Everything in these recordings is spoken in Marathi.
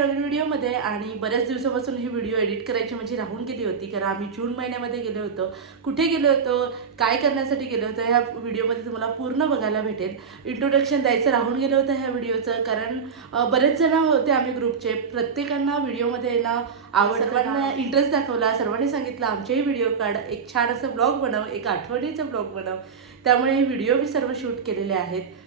तुमच्या नवीन व्हिडिओमध्ये. आणि बऱ्याच दिवसापासून ही व्हिडिओ एडिट करायची म्हणजे राहून गेली होती, कारण आम्ही जून महिन्यामध्ये गेलो होतो. कुठे गेलो होतो, काय करण्यासाठी गेलो होतो, ह्या व्हिडिओमध्ये तुम्हाला पूर्ण बघायला भेटेल. इंट्रोडक्शन द्यायचं राहून गेलं होतं ह्या व्हिडिओचं, कारण बरेच जण होते आम्ही ग्रुपचे. प्रत्येकांना व्हिडिओमध्ये येणं आवडतं, सर्वांना इंटरेस्ट दाखवला. सर्वांनी सांगितलं आमचेही व्हिडिओ काढ, एक छान असं ब्लॉग बनव, एक आठवणीचं ब्लॉग बनव. त्यामुळे हे व्हिडिओ मी सर्व शूट केलेले आहेत.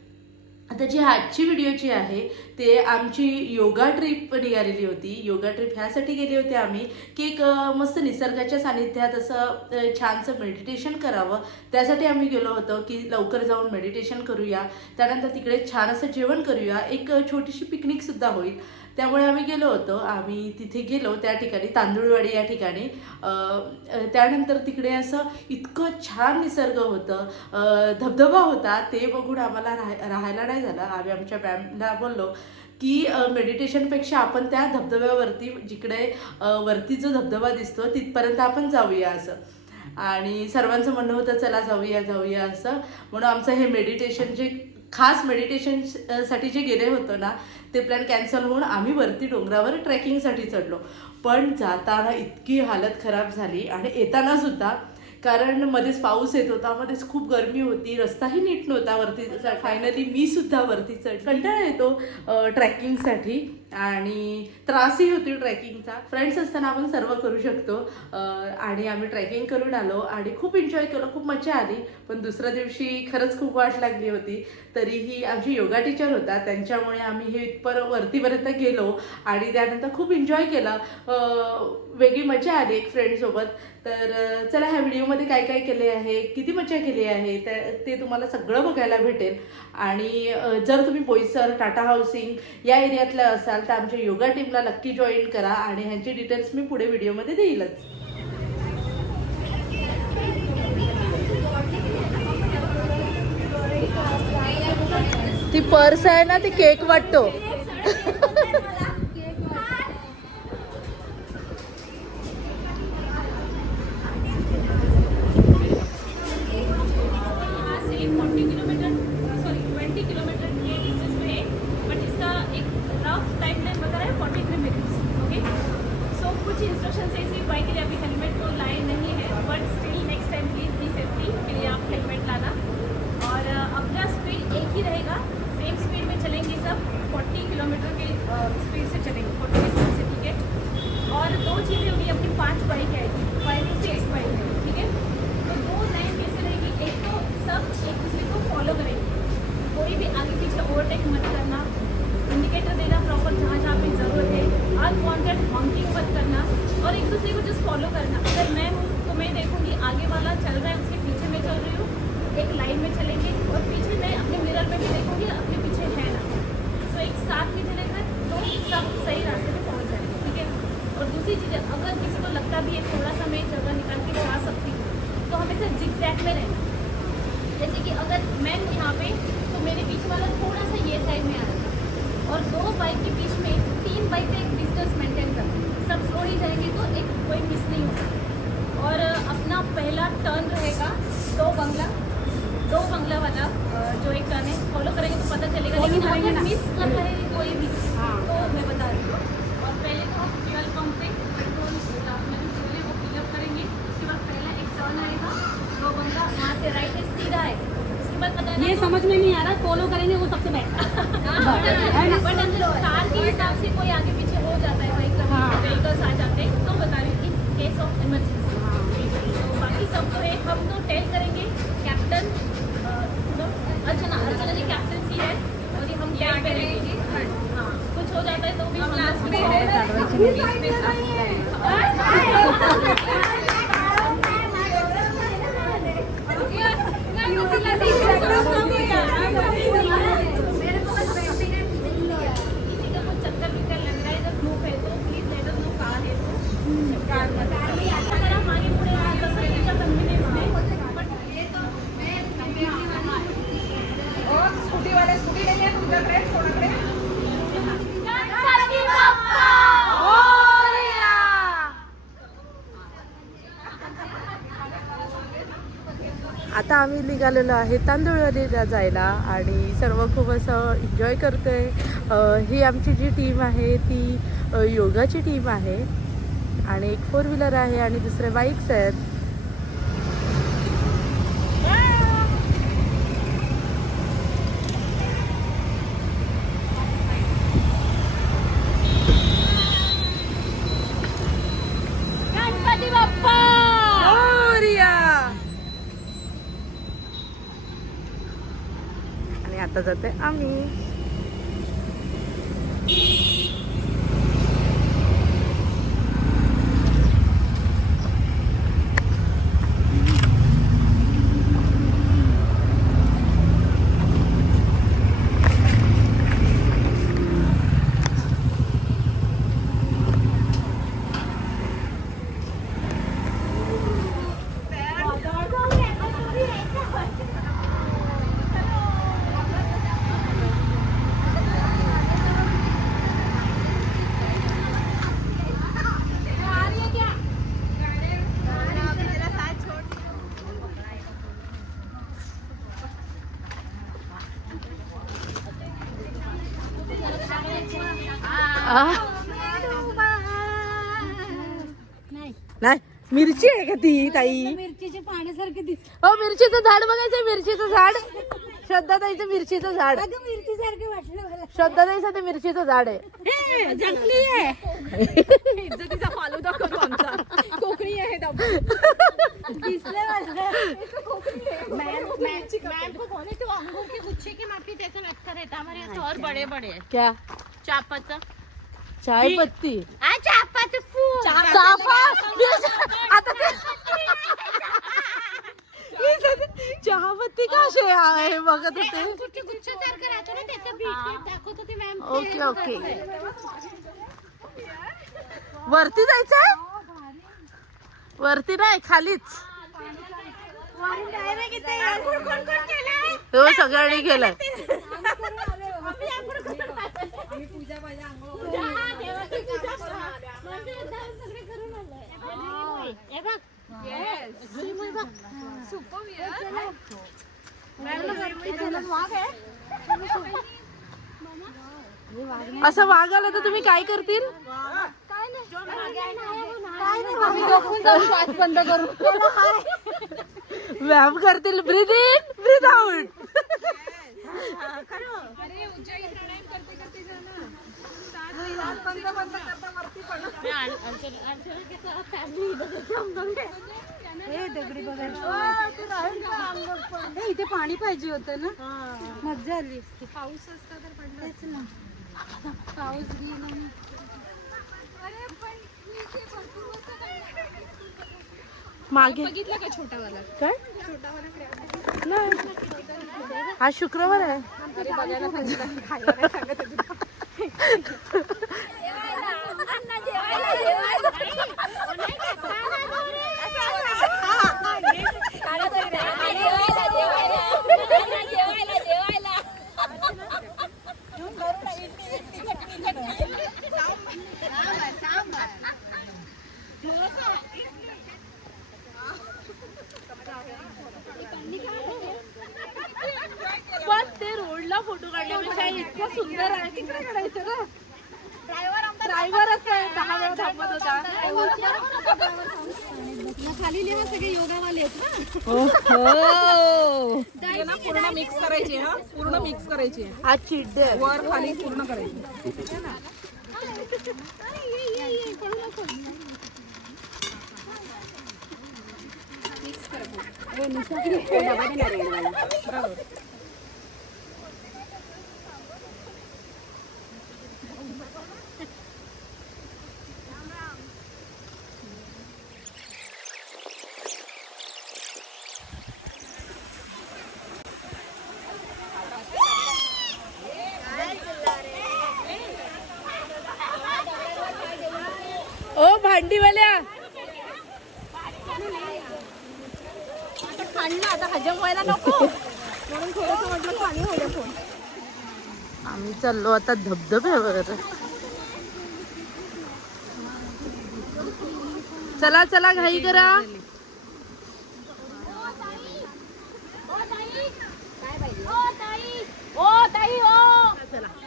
आता जी आजची व्हिडिओ जी आहे ते आमची योगा ट्रिप निघालेली होती. योगा ट्रिप ह्यासाठी गेली होती आम्ही की एक मस्त निसर्गाच्या सानिध्यात असं छानसं मेडिटेशन करावं. त्यासाठी आम्ही गेलो होतो की लवकर जाऊन मेडिटेशन करूया, त्यानंतर तिकडे छान असं जेवण करूया, एक छोटीशी पिकनिकसुद्धा होईल. त्यामुळे आम्ही गेलो होतो. आम्ही तिथे गेलो त्या ठिकाणी, तांदूळवाडी या ठिकाणी. त्यानंतर तिकडे असं इतकं छान निसर्ग होतं, धबधबा होता. ते बघून आम्हाला राहायला नाही झालं. आम्ही आमच्या मॅमला बोललो की मेडिटेशनपेक्षा आपण त्या धबधब्यावरती, जिकडे वरती जो धबधबा दिसतो तिथपर्यंत आपण जाऊया असं. आणि सर्वांचं म्हणणं होतं चला जाऊया असं. म्हणून आमचं हे मेडिटेशन, जे खास मेडिटेशनसाठी जे गेले होतो ना, ते प्लॅन कॅन्सल होऊन आम्ही वरती डोंगरावर ट्रेकिंगसाठी चढलो. पण जाताना इतकी हालत खराब झाली आणि येताना सुद्धा, कारण मध्येच पाऊस येत होता, मध्येच खूप गरमी होती, रस्ताही नीट नव्हता वरती. फायनली मी सुद्धा वरती कंटाळा येतो ट्रॅकिंगसाठी आणि त्रासही होती ट्रॅकिंगचा. फ्रेंड्स असताना आपण सर्व करू शकतो. आणि आम्ही ट्रॅकिंग करून आलो आणि खूप एन्जॉय केलं, खूप मजा आली. पण दुसऱ्या दिवशी खरंच खूप वाट लागली होती. तरीही आमची योगा टीचर होता, त्यांच्यामुळे आम्ही हे वरतीपर्यंत गेलो आणि त्यानंतर खूप एन्जॉय केला. वेगळी मजा आली एक फ्रेंडसोबत. तर चला, ह्या व्हिडिओमध्ये काय काय केले आहे, किती मजा केली आहे, ते तुम्हाला सगळं बघायला भेटेल. आणि जर तुम्ही बोईसर, टाटा हाऊसिंग या एरियातलं असाल तर आमच्या योगा टीमला नक्की जॉईन करा. आणि ह्यांची डिटेल्स मी पुढे व्हिडिओमध्ये देईलच. ती पर्स आहे ना, ती केक वाटतो. फॉलो करना। अगर मैं हूँ तो मैं देखूंगी आगे वाला चल रहा है, उसके पीछे मैं चल रही हूँ, एक लाइन में चलेंगे और पीछे मैं अपने मिरर में भी देखूंगी अपने पीछे है ना। सो एक साथ में चलेगा तो सब सही रास्ते पे पहुँच जाएंगे, ठीक है। और दूसरी चीज़, अगर किसी को लगता भी है थोड़ा सा मैं जगह निकाल के जा सकती हूँ तो हमेशा जिगजैग में रहना। जैसे कि अगर मैं हूँ यहाँ पे तो मेरे पीछे वाला थोड़ा सा ये साइड में आ रहा है और 2 बाइक के बीच में 3 बाइक का एक डिस्टेंस मेंटेन करना। सब स्लो ही जाएंगे तो एक कोई मिस नहीं होगा। और अपना पहला टर्न रहेगा दो बंगला वाला जो एक टर्न है, फॉलो करेंगे तो पता चलेगा। लेकिन अगर मिस कर रहे हैं कोई भी तो मैं बता रही हूँ। और पहले तो हम फ्यूल पंप पे पेट्रोल वो फिलअप करेंगे। उसके बाद पहला एक टर्न आएगा, 2 बंगला, वहाँ से राइट है, सीधा है। उसके बाद पता ये समझ में नहीं आ रहा, फॉलो करेंगे वो सबसे बेटर। कार के हिसाब से कोई आगे पीछे हो जाता है, व्हीकल्स आ जाते हैं, तो बता रही हूँ इन केस ऑफ इमरजेंसी। तो बाकी सब जो है हम तो टेल करेंगे। कैप्टन अर्चना जी कैप्टनसी है और ये हम टेल करेंगे। हाँ, कुछ हो जाता है तो भी हम लास्ट में आता आम्ही निघालेलो आहे तांदूळवाडीला जायला आणि सर्व खूप असं एन्जॉय करतोय. ही आमची जी टीम आहे ती योगाची टीम आहे आणि एक 4 व्हीलर आहे आणि दुसरे बाईक्स आहेत. गणपती बाप्पा मोरया. आणि आता जाते आम्ही. नाही मिरची आहे का ती ताई? मिरचीचे पाण्यासारखे दिसत. हो मिरचीचं झाड बघायचं. मिरचीचं झाड. श्रद्धाताईचं मिरचीचं झाड. मिरची सारखे वाटलं मला. श्रद्धाताईचं ते मिरचीचं झाड आहे. जंगली आहे. इज्जतीचा फालुदा करू आमचा. कोकणी आहे दिसले मैम को कौन है तो अंगूर के गुच्छे की माफी कैसे व्यक्त करे था हमारे यहाँ तो और बड़े बड़े हैं. क्या? चापाचा चाय पत्ती. चापाचं फूल. चाफा. आता ते चहा पत्ती कशी आहे बघत होते. गुच्छासारखं राहतं ना त्याचं बीट दाखवत होते मॅम. Okay okay. वरती जायचंय? वरती नाही खालीच. हो सगळ्यांनी केलंय. असं वाघ आला तर तुम्ही काय करतील? श्वास बंद करू. व्यायाम करतील. Breathe in breathe out. इथे पाणी पाहिजे होतं ना. मजा आली असती. पाऊस असता तर पडलाच ना. पाऊस गेला. मागे बघितलं का छोटावाला? काय? नाही. हा शुक्रवार आहे. बघायला सांगितलं खायला नाही सांगत. पण ते रोडला फोटो काढण्यापेक्षा इतकं सुंदर आहे. तिकडे काढायचं ना. ड्रायव्हरच 10 वेळा थांबत होता. खाली लिहा सगळे योगावाले आहेत ना. पूर्ण मिक्स करायची. हा पूर्ण मिक्स करायची. आज चीट डे. वर खाली पूर्ण करायची. ओ भांडीवाल्या. आता हजम व्हायला नको म्हणून थोडंसं म्हटलं पाणी होईल फोन. आम्ही चाललो आता धबधब्यावर. चला चला घाई करा.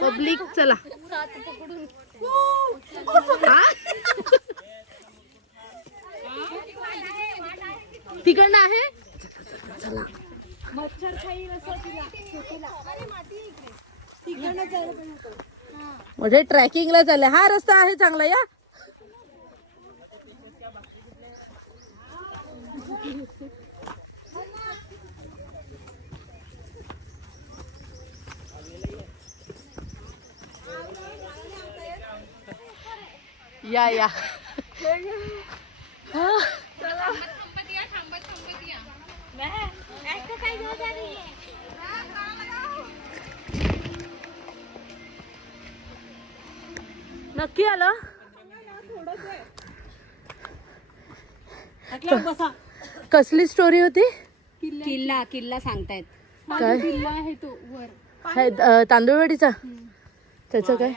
पब्लिक चला तिकडनं आहे चला म्हणजे ट्रॅकिंगला चालले हा रस्ता आहे चांगला या या नक्की आलं कसली स्टोरी होती किल्ला सांगतायत काय किल्ला आहे तो वर हाय, तांदूळवाडीचा त्याचं काय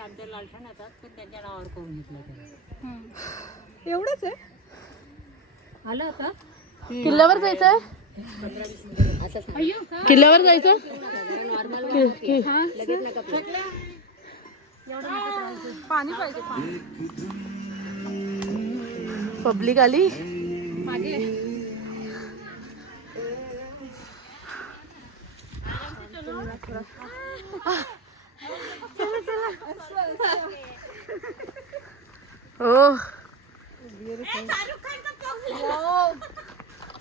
एवढंच आहे. आलं आता किल्ल्यावर जायचंय किल्ल्यावर जायचं पाणी पाहिजे पाणी. पब्लिक आली ओ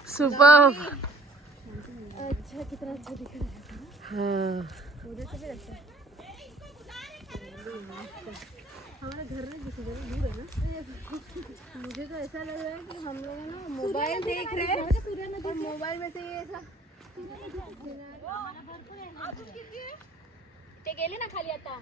सुपर हमारा घर में दिख रहा है, दूर है ना। मुझे तो ऐसा लग रहा है कि हम लोग ना मोबाइल देख रहे हैं और मोबाइल में से ये ऐसा ते गेले ना खाली आता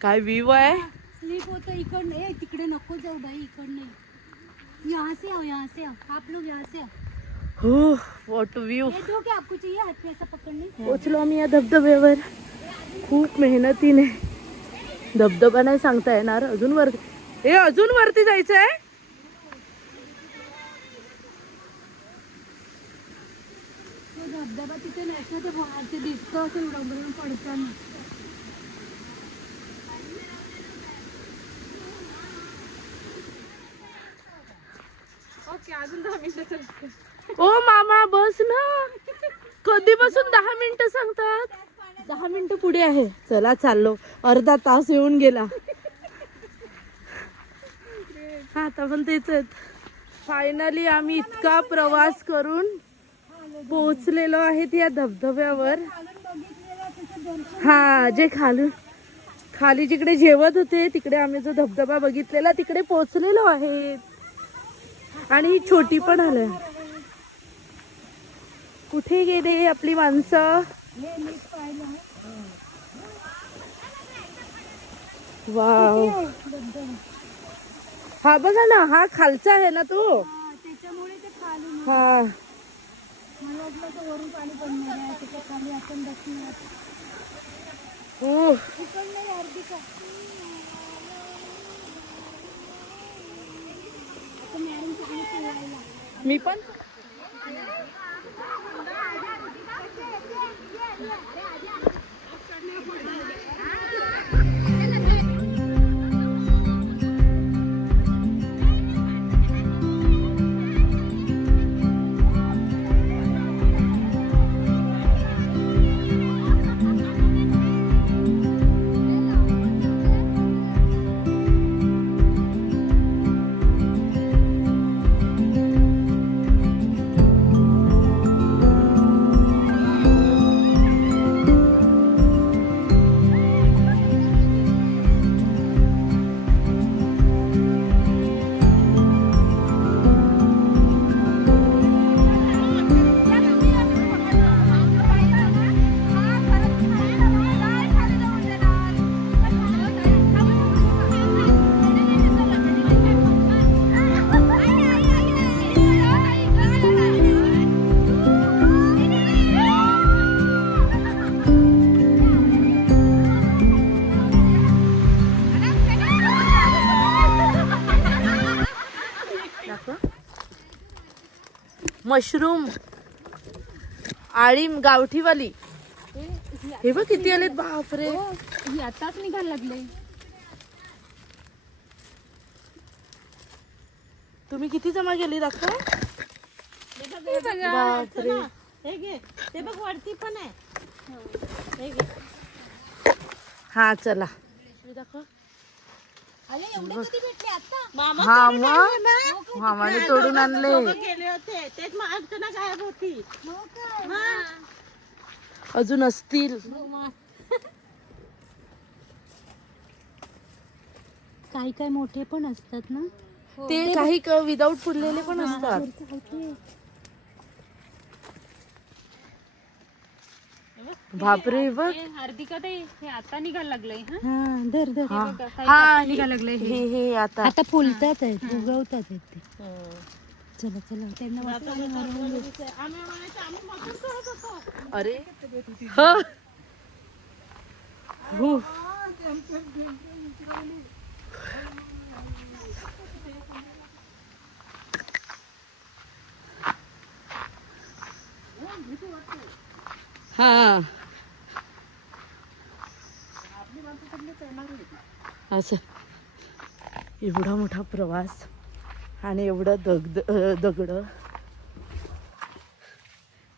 काय व्ह्यू आहे स्लीप होतं इकडनं ए तिकडे नको जाऊ बाई इकडनं यहाँ से आओ यहाँ से आओ आप लोग यहाँ से आओ हो व्हॉट व्ह्यू ये दो क्या आपको चाहिए हाथ में ऐसा पकड़ने पोचलो आम्ही या धबधब्यावर खूप मेहनतीने धबधबा नाही सांगता येणार अजून वरती हे अजून वरती जायचंय तो धबधबा तिथे नाही ना ते बाहेरचे दिसतं असं डोंगरावरून पडताना ओके अजून 10 मिनिटं चलते. ओ मामा बस ना कधीपासून 10 मिनिटं सांगतात 10 मिनिटं पुढे आहे चला चाललो अर्धा तास येऊन गेला हा आता पण तेच आहेत फायनली आम्ही इतका प्रवास करून पोहोचलेलो आहेत या धबधब्यावर हा जे खाली जिकडे जेवत होते तिकडे आम्ही जो धबधबा बघितलेला तिकडे पोहोचलेलो आहेत आणि ही छोटी पण आल्या कुठे गेले आपली माणसं वाव हा बघा ना हा खालचा आहे ना तो त्याच्यामुळे ते खाली हा मला वाटलं तर वरून पाणी पडणार आहे त्याच्या खाली आपण बसणार हो इकडनं हार्दिका आता मॅडम तिकडे फिरायला मी पण मशरूम, आळीम गावठीवाली. हे बघ किती आलेत, बापरे. ही आताच निघायला लागले. तुम्ही किती जमा केली दाखवा. बापरे. हे घे, ते बघ वरती पण आहे. हा चला दाखवा. अरे एवढे कधी भेटले आता? हा मग मामाने तोडून आणले. गेले होते तेच मग अर्चना गायब होती. अजून असतील. काही काही मोठे पण असतात ना. ते काही विदाऊट फुललेले पण असतात. बापरे बघ. हार्दिका ते हे आता निघायला लागलंय. धर धर. हा निघायला लागलंय हे. हे आता आता फुलतात आहेत, उगवतात आहेत ते. चला चला त्यांना अरे हा. हो. हा असं एवढा मोठा प्रवास आणि एवढं दगड.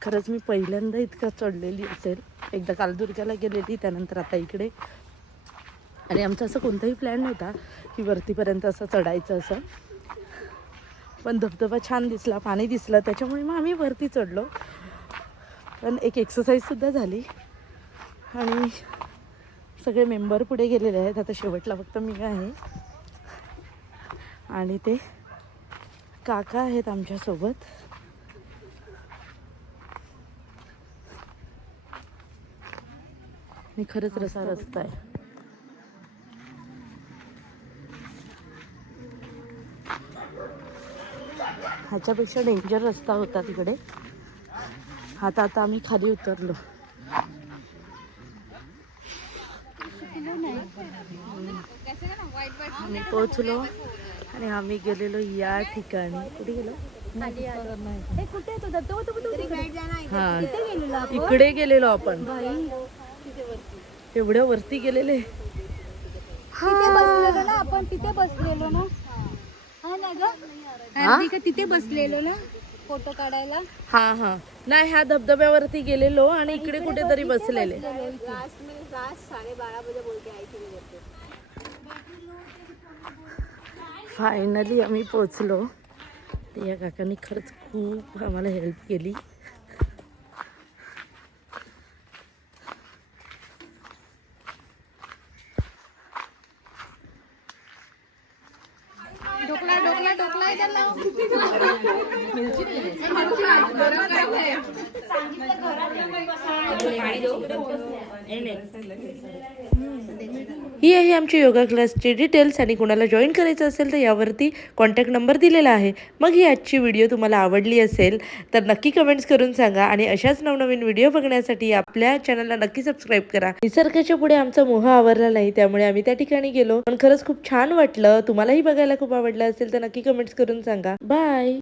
खरंच मी पहिल्यांदा इतकं चढलेली असेल. एकदा कालदुर्ग्याला गेलेली, त्यानंतर आता इकडे. आणि आमचा असं कोणताही प्लॅन नव्हता की वरतीपर्यंत असं चढायचं असं. पण धबधबा छान दिसला, पाणी दिसलं, त्याच्यामुळे मग आम्ही वरती चढलो. पण एक एक्सरसाइजसुद्धा झाली. आणि सगळे मेंबर पुढे गेलेले आहेत. आता शेवटला फक्त मी आहे आणि ते काका आहेत आमच्यासोबत. आणि खरंच रस्ता आहे. ह्याच्यापेक्षा डेंजर रस्ता होता तिकडे. आता आम्ही खाली उतरलो. आम्ही पोहोचलो आणि आम्ही गेलेलो या ठिकाणी. कुठे गेलो? हा इकडे गेलेलो आपण. एवढ्या वरती गेलेले. बसलेलो ना आपण, तिथे बसलेलो ना. हा ना ग, हार्दिका तिथे बसलेलो ना फोटो काढायला. हा हा नाही, ह्या धबधब्यावरती गेलेलो आणि इकडे कुठेतरी बसलेले. फायनली आम्ही पोचलो. या काकांनी खरंच खूप आम्हाला हेल्प केली. ही आहे आमची योगा क्लासची डिटेल्स. आणि कोणाला जॉईन करायचं असेल तर यावरती कॉन्टॅक्ट नंबर दिलेला आहे. मग ही आजची व्हिडिओ तुम्हाला आवडली असेल तर नक्की कमेंट्स करून सांगा. आणि अशाच नवनवीन व्हिडिओ बघण्यासाठी आपल्या चॅनलला नक्की सबस्क्राईब करा. निसर्गाच्या पुढे आमचा मोह आवरला नाही, त्यामुळे आम्ही त्या ठिकाणी गेलो. पण खरंच खूप छान वाटलं. तुम्हालाही बघायला खूप आवडलं असेल तर नक्की कमेंट्स करून सांगा. बाय.